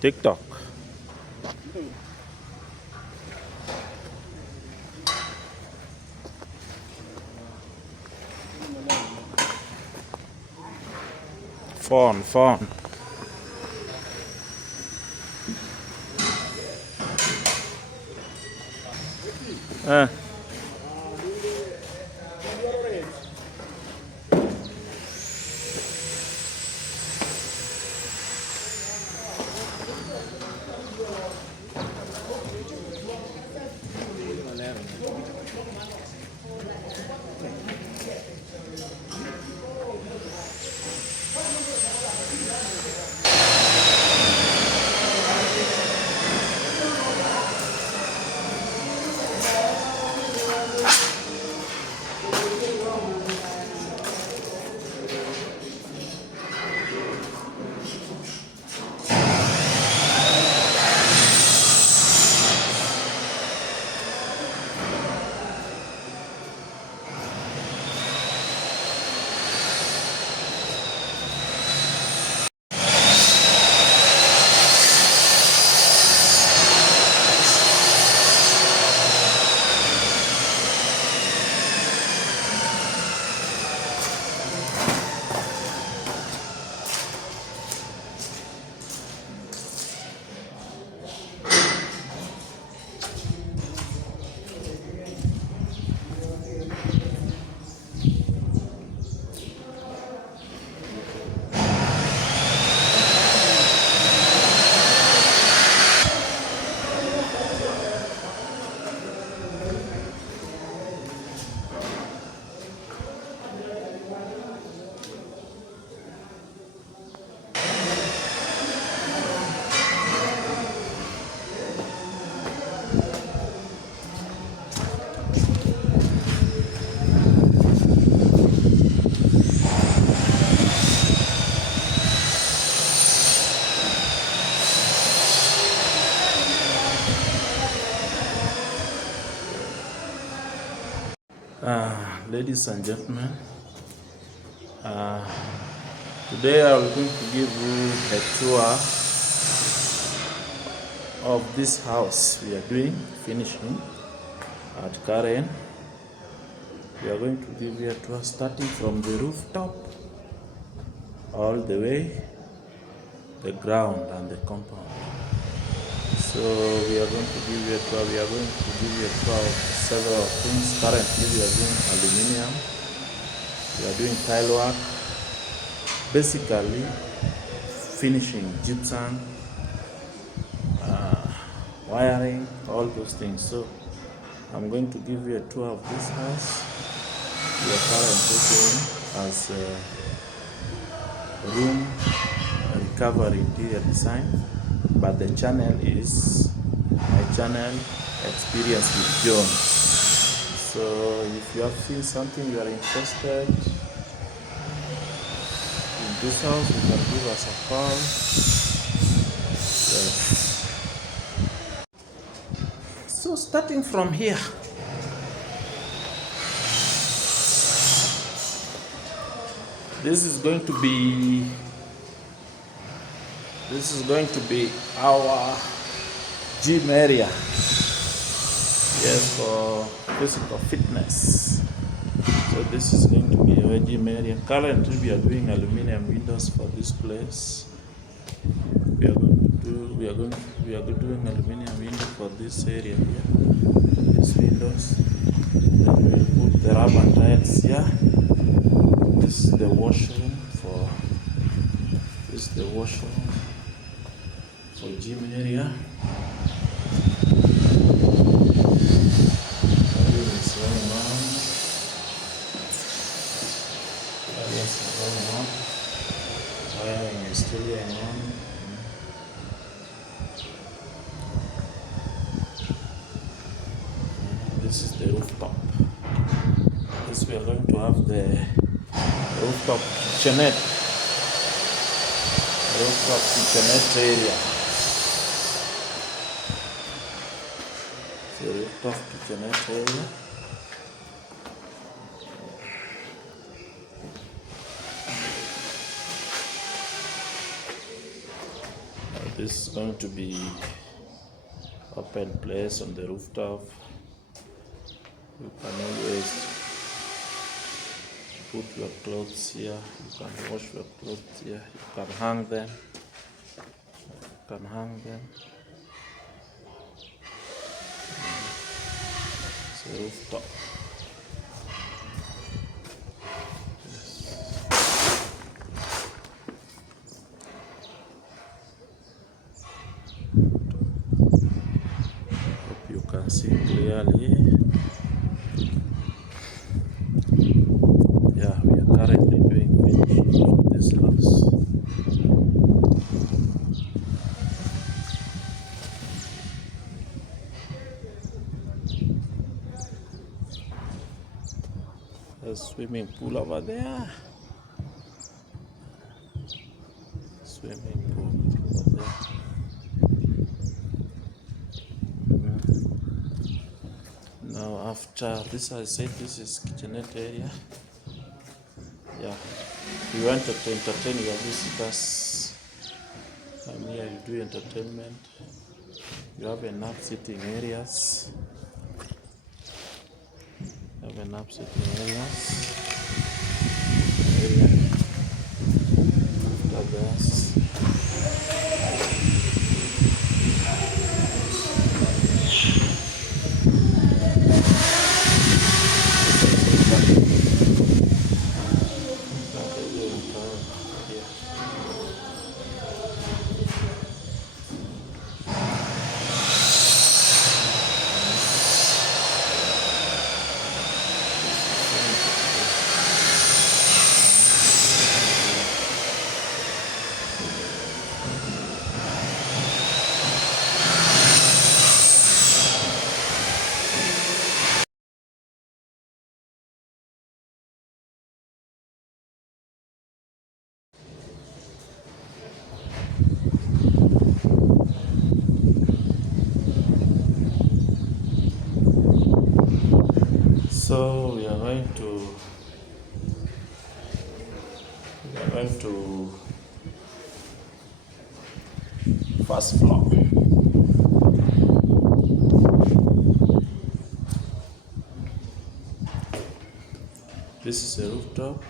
TikTok. Phone. Eh. Ladies and gentlemen, today I'm going to give you a tour of this house we are doing, finishing at Karen. We are going to give you a tour starting from the rooftop all the way the ground and the compound. So we are going to give you a tour. We are going to give you a tour of several things. Currently we are doing aluminium, we are doing tile work, basically finishing gypsum, wiring, all those things. So I'm going to give you a tour of this house. We are currently doing as a room recovery interior design, but the channel is my channel Experience with John. So if you have seen something you are interested in this house, you can give us a call. Yes. So starting from here, this is going to be our gym area. Yes, for physical fitness. So this is going to be our gym area. Currently we are doing aluminum windows for this place. We are doing aluminum window for this area here. These windows. Then we put the rubber tiles here. This is the washroom for gym area. Wiring is still going on. This is the rooftop. This we are going to have the rooftop kitchenette. Rooftop kitchenette area. The rooftop kitchenette area. This is going to be open place on the rooftop. You can always put your clothes here. You can wash your clothes here. You can hang them. It's a rooftop. Hope you can see clearly. Yeah, we are currently doing finishing for this house. There's a swimming pool over there. Swimming pool over there. Now after this, I said this is kitchenette area. Yeah, you want to entertain your visitors. Come here, you do entertainment. You have enough sitting areas. After this, so we are going to first floor. This is a rooftop.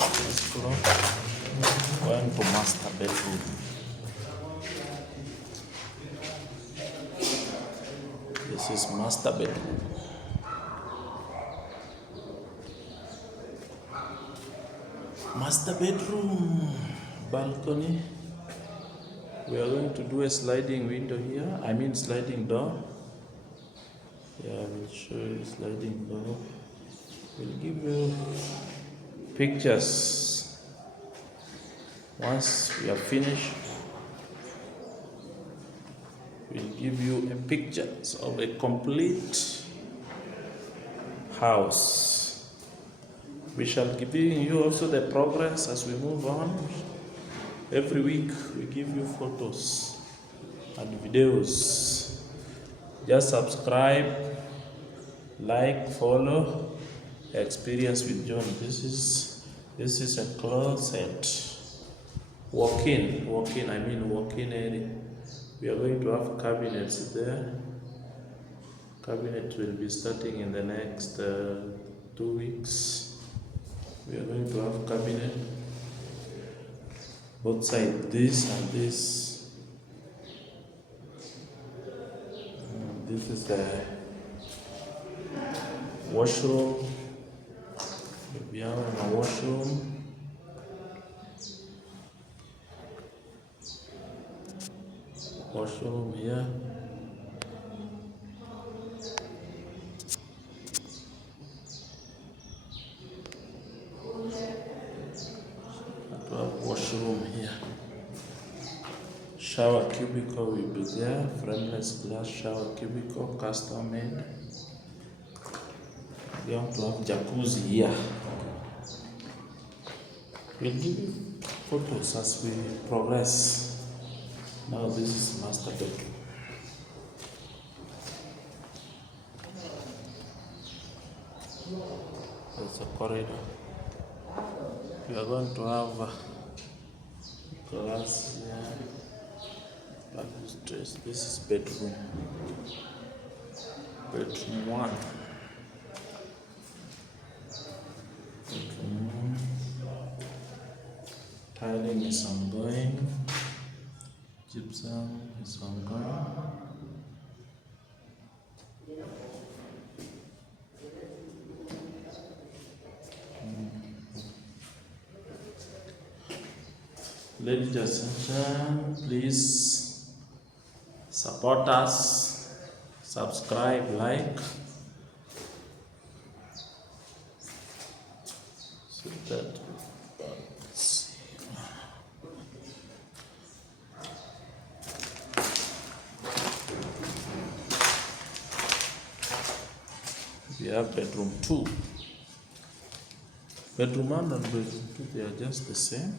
This floor. Going to master bedroom. This is master bedroom. Master bedroom. Balcony. We are going to do a sliding window here. I mean sliding door. Yeah, I will show you sliding door. We'll give you pictures once we are finished. We'll give you a pictures of a complete house. We shall give you also the progress as we move on. Every week we give you photos and videos. Just subscribe, like, follow. Experience with John. This is a closet. Walk-in area. We are going to have cabinets there. Cabinet will be starting in the next 2 weeks. We are going to have cabinet both sides, this and this. This is the washroom. We have a washroom. Washroom here. We have washroom Shower cubicle will be there, frameless glass shower cubicle, custom made. We want to have jacuzzi here. We'll give you photos as we progress. Now this is master bedroom. There's a corridor. We are going to have glass here. This is bedroom. Bedroom 1. Bedroom 1. Tiling is ongoing. Gypsum is ongoing. Ladies and gentlemen, please support us, subscribe, like, so that we have bedroom 2. Bedroom 1 and bedroom 2, they are just the same.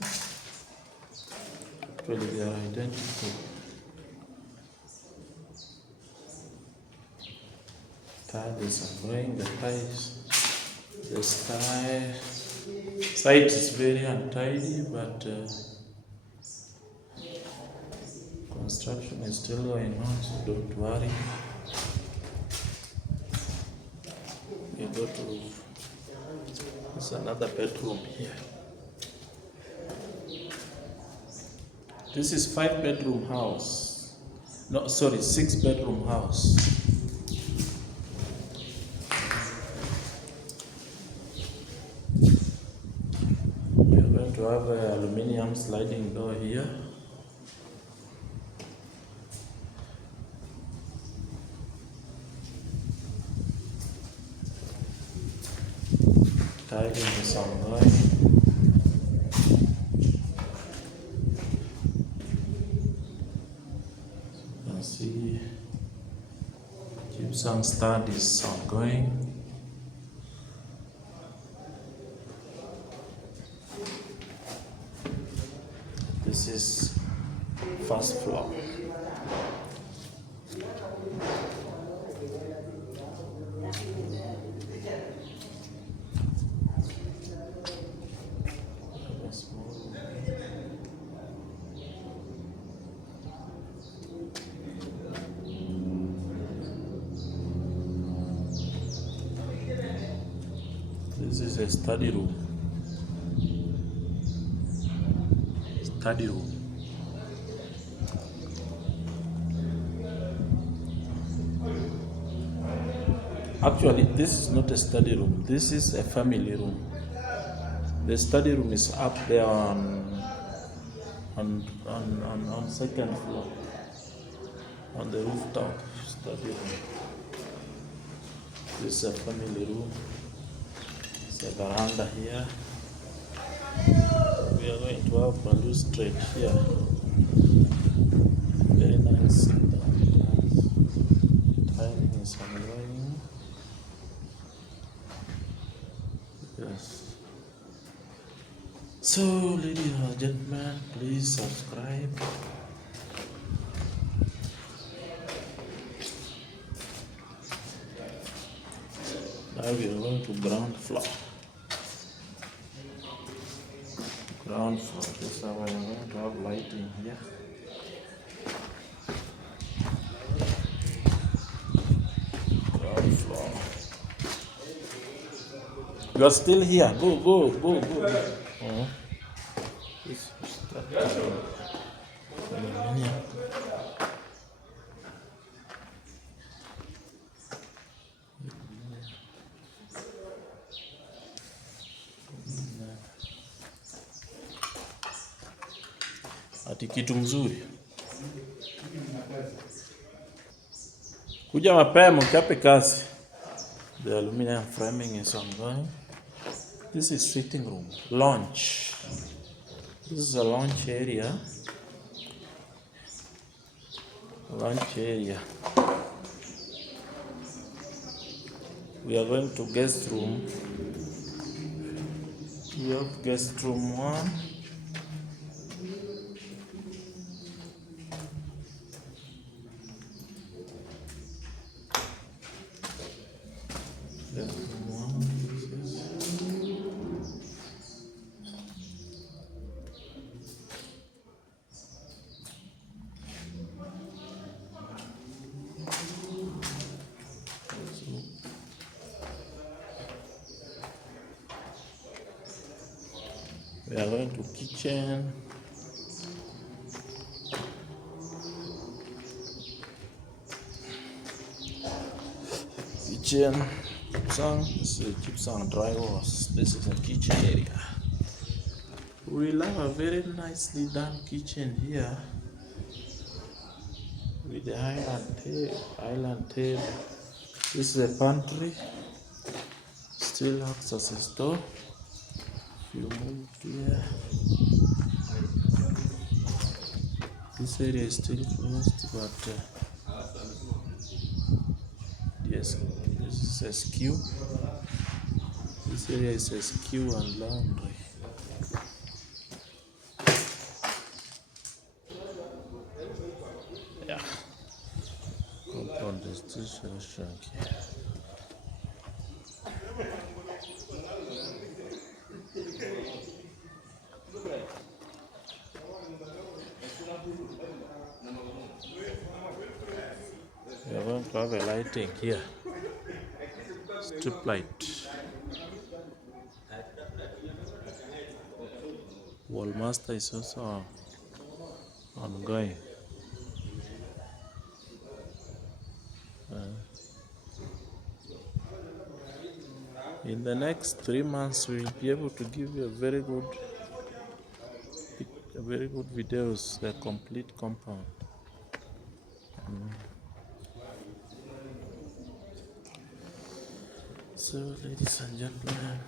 Actually, they are identical. Tile is ongoing. The site is very untidy, but construction is still going on, so don't worry. We go to, there's another bedroom here. This is 5-bedroom house. No, sorry, 6-bedroom house. We are going to have an aluminium sliding door here. Tiling is ongoing. See, gypsum stand is ongoing. This is first floor. This is a study room. Study room. Actually, this is not a study room. This is a family room. The study room is up there on second floor, on the rooftop. Study room. This is a family room. A veranda here. We are going to have balustrade here. Very nice. Tiling is ongoing. Yes. So, ladies and gentlemen, please subscribe. Now we are going to ground floor. Ground floor. This is how we are going to have lighting here. Ground floor. You are still here. Go. This is ati kitu mzuri. Kuja mapema uchape kazi. The aluminum framing is ongoing. This is sitting room, lounge. This is a lounge area. Lunch area. We are going to guest room. We have guest room 1. Guest room 1. We are going to kitchen. Kitchen. This is a gypsum dry wash. This is a kitchen area. We'll have a very nicely done kitchen here with the island table. This is a pantry. Still acts as a store. If you move here, this area is still closed, but yes, this is a SQ. This area is a SQ and laundry. Yeah. Compound is still shrunk here. We are going to have a lighting here. Strip light. Wall master is also ongoing. In the next 3 months, we'll be able to give you a very good videos, the complete compound. So, ladies and gentlemen,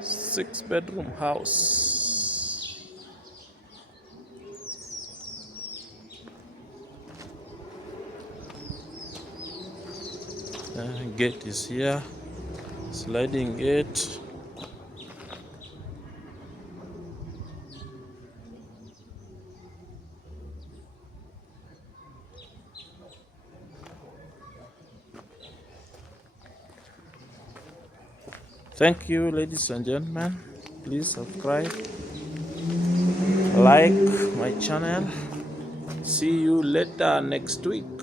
six-bedroom house. Gate is here, sliding gate. Thank you, ladies and gentlemen. Please subscribe, like my channel. See you later next week.